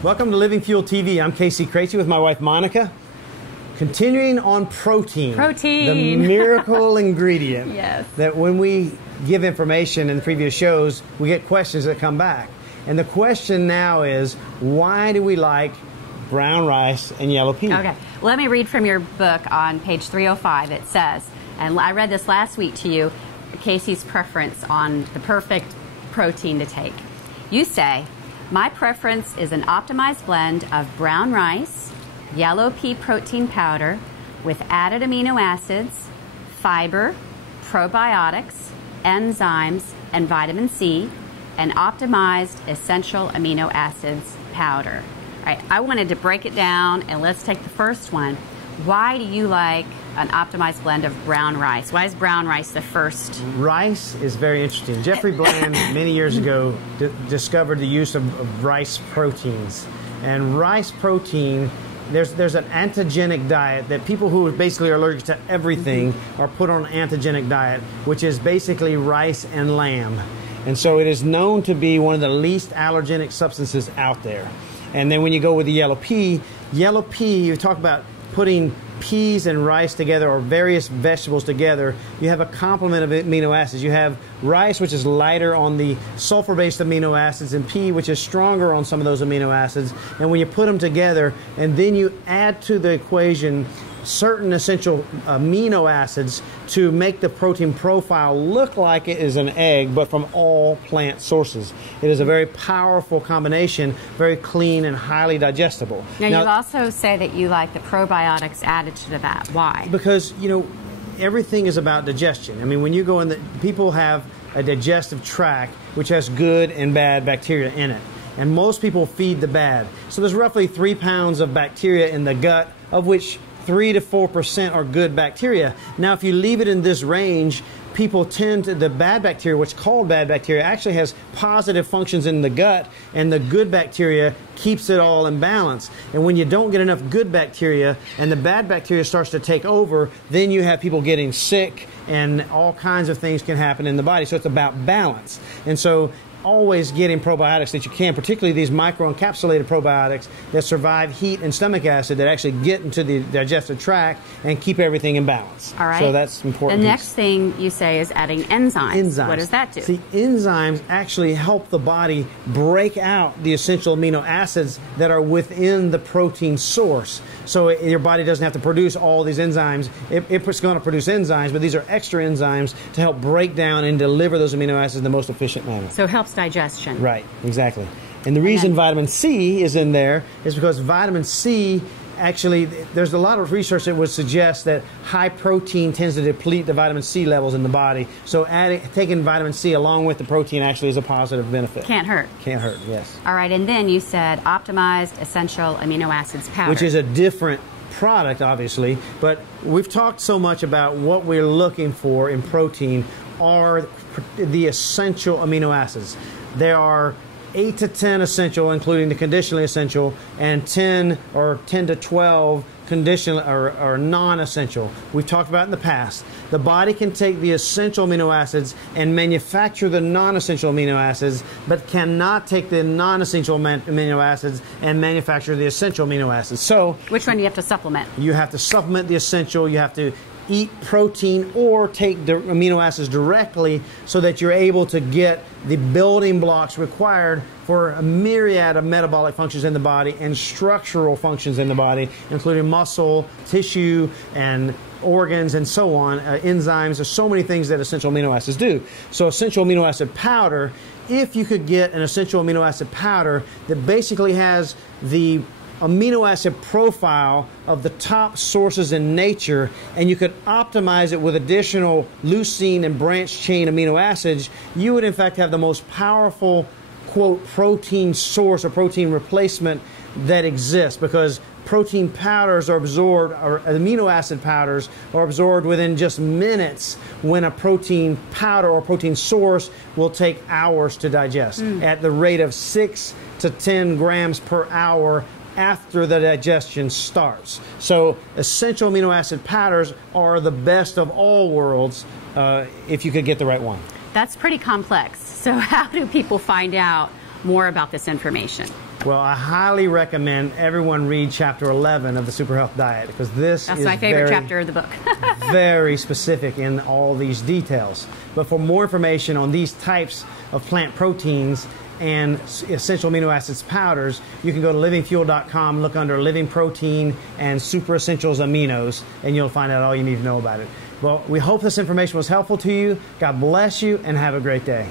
Welcome to Living Fuel TV. I'm Casey Craichy with my wife Monica. Continuing on protein. The miracle ingredient. Yes. That when we give information in previous shows, we get questions that come back. And the question now is, why do we like brown rice and yellow pea? Okay. Let me read from your book on page 305. It says, and I read this last week to you, Casey's preference on the perfect protein to take. You say, my preference is an optimized blend of brown rice, yellow pea protein powder with added amino acids, fiber, probiotics, enzymes, and vitamin C, and optimized essential amino acids powder. All right, I wanted to break it down, and let's take the first one. Why do you like an optimized blend of brown rice? Why is brown rice the first? Rice is very interesting. Jeffrey Bland, many years ago, discovered the use of rice proteins. And rice protein, there's an antigenic diet that people who basically are allergic to everything are put on an antigenic diet, which is basically rice and lamb. And so it is known to be one of the least allergenic substances out there. And then when you go with the yellow pea, you talk about putting peas and rice together or various vegetables together, you have a complement of amino acids. You have rice, which is lighter on the sulfur-based amino acids, and pea, which is stronger on some of those amino acids. And when you put them together and then you add to the equation certain essential amino acids to make the protein profile look like it is an egg, but from all plant sources. It is a very powerful combination, very clean and highly digestible. Now you also say that you like the probiotics added to that. Why? Because, you know, everything is about digestion. I mean, when you go in, people have a digestive tract which has good and bad bacteria in it. And most people feed the bad. So there's roughly 3 pounds of bacteria in the gut, of which 3 to 4% are good bacteria. Now, if you leave it in this range, people tend to, the bad bacteria, what's called bad bacteria, actually has positive functions in the gut, and the good bacteria keeps it all in balance. And when you don't get enough good bacteria and the bad bacteria starts to take over, then you have people getting sick and all kinds of things can happen in the body. So it's about balance. And so always getting probiotics that you can, particularly these microencapsulated probiotics that survive heat and stomach acid, that actually get into the digestive tract and keep everything in balance. All right. So that's important. The next thing you say is adding enzymes. Enzymes. What does that do? See, enzymes actually help the body break out the essential amino acids that are within the protein source. So your body doesn't have to produce all these enzymes. It's going to produce enzymes, but these are extra enzymes to help break down and deliver those amino acids in the most efficient manner. So it helps digestion. Right, exactly. And the reason vitamin C is in there is because vitamin C, actually, there's a lot of research that would suggest that high protein tends to deplete the vitamin C levels in the body. So taking vitamin C along with the protein actually is a positive benefit. Can't hurt. Can't hurt, yes. All right, and then you said optimized essential amino acids powder. Which is a different product, obviously, but we've talked so much about what we're looking for in protein are the essential amino acids. There are 8 to 10 essential, including the conditionally essential, and 10 to 12 conditional or non-essential. We've talked about in the past. The body can take the essential amino acids and manufacture the non-essential amino acids, but cannot take the non-essential amino acids and manufacture the essential amino acids. So, which one do you have to supplement? You have to supplement the essential. You have to eat protein or take the amino acids directly so that you're able to get the building blocks required for a myriad of metabolic functions in the body and structural functions in the body, including muscle, tissue, and organs, and so on, enzymes. There's so many things that essential amino acids do. So essential amino acid powder, if you could get an essential amino acid powder that basically has the amino acid profile of the top sources in nature, and you could optimize it with additional leucine and branched chain amino acids, you would in fact have the most powerful, quote, protein source or protein replacement that exists, because protein powders are absorbed, or amino acid powders are absorbed within just minutes, when a protein powder or protein source will take hours to digest at the rate of 6 to 10 grams per hour after the digestion starts. So essential amino acid powders are the best of all worlds if you could get the right one. That's pretty complex. So how do people find out more about this information? Well, I highly recommend everyone read chapter 11 of the Super Health Diet, because this That's is my favorite very, chapter of the book. very specific in all these details. But for more information on these types of plant proteins and essential amino acids powders, you can go to livingfuel.com, look under Living Protein and Super Essentials Aminos, and you'll find out all you need to know about it. Well, we hope this information was helpful to you. God bless you, and have a great day.